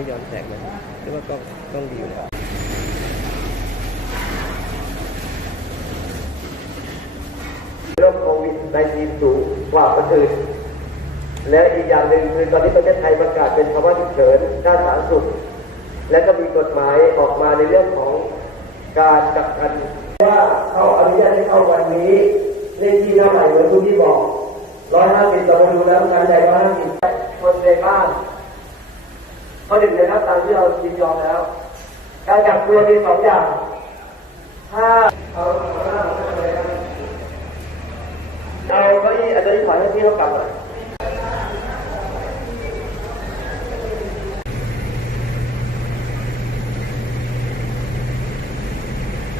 ต้องต้องดีอยู่แล้วโรคโควิดในจีนสูงกว่าคนอื่นและอีกอย่างหนึ่งคือตอนนี้ประเทศไทยประกาศเป็นภาวะฉุกเฉินด้านสาธารณสุข และก็มีกฎหมายออกมาในเรื่องของการกักกันว่าเขาอนุญาตให้เข้าวันนี้เลขที่เท่าไหร่เหมือนคุณที่บอกร้อยห้าสิบเรามาดูแล้วงานใหญ่ร้อยห้าสิบคนในบ้านเขาถึงจะรับตาม ที่เรายินยอมแล้ว การกักตัวมีสองอย่าง ถ้าเอาเอาหน้าของท่านเลยครับเอาเก้าอี้อาจารย์ถอยให้พี่เขากลับหน่อย